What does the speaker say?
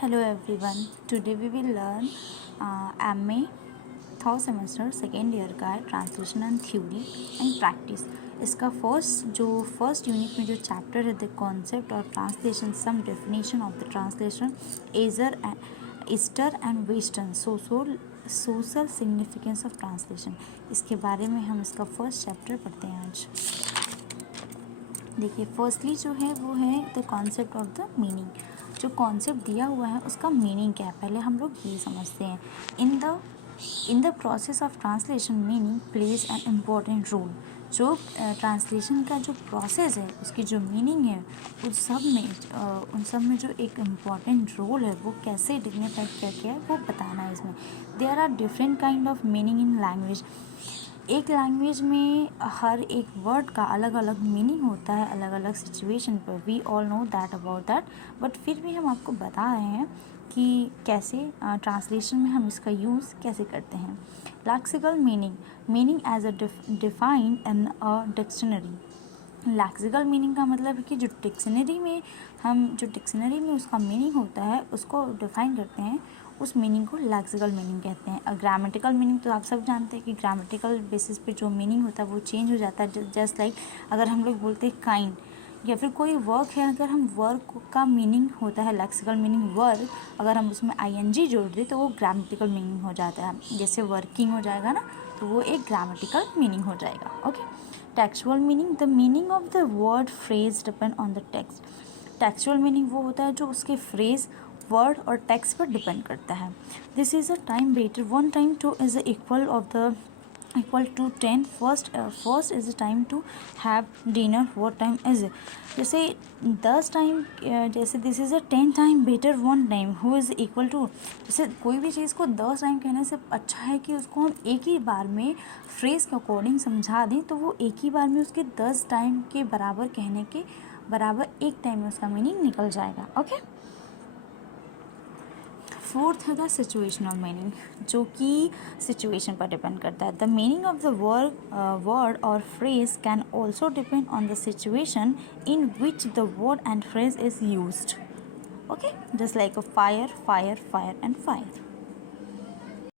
Hello everyone. Today we will learn MA third semester second year का है translation and theory and practice. इसका first unit में जो chapter है the concept और translation, some definition of the translation, eastern and western social significance of translation. इसके बारे में हम इसका फर्स्ट चैप्टर पढ़ते हैं आज। देखिए, फर्स्टली जो है वो है the concept of the meaning. जो कॉन्सेप्ट दिया हुआ है उसका मीनिंग क्या है, पहले हम लोग ये समझते हैं। In the process of translation meaning plays an important role. जो ट्रांसलेशन का जो प्रोसेस है उसकी जो मीनिंग है उन सब में जो एक इम्पॉर्टेंट रोल है वो कैसे डिग्निफाई क्या है वो बताना है इसमें। There are different kind of meaning in language. एक लैंग्वेज में हर एक वर्ड का अलग अलग मीनिंग होता है अलग अलग सिचुएशन पर। We all know that about that, but फिर भी हम आपको बता रहे हैं कि कैसे ट्रांसलेशन में हम इसका यूज़ कैसे करते हैं। Lexical meaning as a defined in a dictionary. Lexical meaning का मतलब है कि जो डिक्शनरी में उसका मीनिंग होता है उसको डिफाइन करते हैं, उस मीनिंग को लैक्सिकल मीनिंग कहते हैं। ग्रामेटिकल मीनिंग तो आप सब जानते हैं कि ग्रामेटिकल बेसिस पे जो मीनिंग होता है वो चेंज हो जाता है। जस्ट लाइक अगर हम लोग बोलते हैं काइंड या फिर कोई वर्क है, अगर हम वर्क का मीनिंग होता है लैक्सिकल मीनिंग वर्क, अगर हम उसमें आईएनजी जोड़ दें तो वो ग्रामेटिकल मीनिंग हो जाता है। जैसे वर्किंग हो जाएगा ना, तो वो एक ग्रामेटिकल मीनिंग हो जाएगा। Okay. Textual meaning, the meaning of the word phrase depend on the text. Textual meaning वो होता है जो उसके फ्रेज, वर्ड और टेक्स्ट पर डिपेंड करता है। This is a time better, 1 time 2 is equal to 10। First is a time to have dinner, what time is it. जैसे 10 टाइम, जैसे this is a 10 time better 1 time, who is equal to. जैसे कोई भी चीज़ को 10 time कहने से अच्छा है कि उसको हम एक ही बार में फ्रेज के अकॉर्डिंग समझा दें, तो वो एक ही बार में उसके 10 टाइम के बराबर कहने के बराबर एक टाइम में उसका मीनिंग निकल जाएगा। ओके। फोर्थ है द सिचुएशनल मीनिंग, जो कि सिचुएशन पर डिपेंड करता है। The meaning of the word और phrase can also depend on the situation in which the word and phrase is used. Okay, just like a fire and fire.